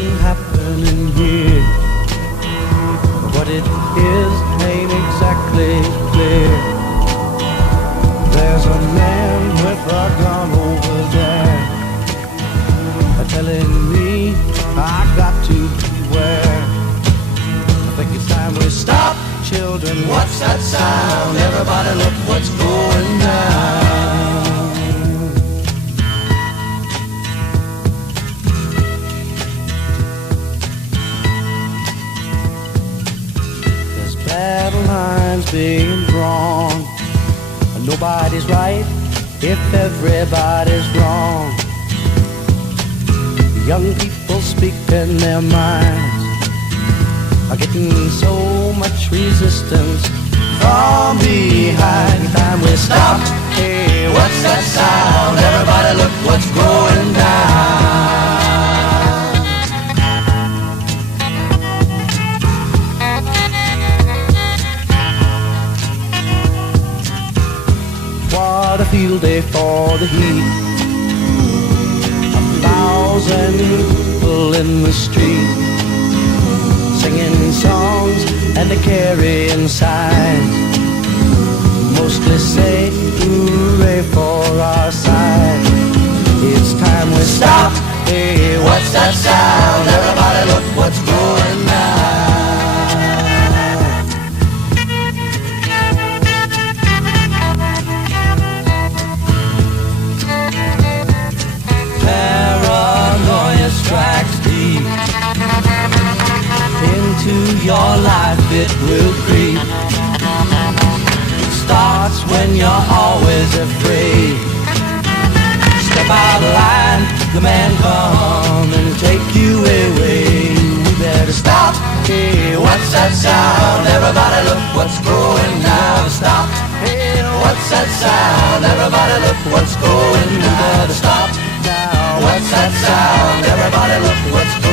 something happening here. What it is ain't exactly clear. There's a man with a gun over there, telling me I got to beware. I think it's time we stop, children. What's that sound? Everybody look what's going down. There's battle lines being drawn. Nobody's right if everybody's wrong. Young people speaking their minds are getting so much resistance from behind. Time we stop. Hey, what's that sound? Everybody look what's going down. What a field day for the heat. 1,000 people in the street, singing songs and they carrying signs, mostly say hooray for our side. It's time we stop. Hey, what's that sound? Everybody look what's going down. Strikes deep into your life, it will creep. It starts when you're always afraid. Step out of line, the man come and take you away. We better stop. Hey, what's that sound? Everybody look what's going down. Stop. Hey, what's that sound? Everybody look what's going down. Stop. What's that sound? Everybody look what's going on.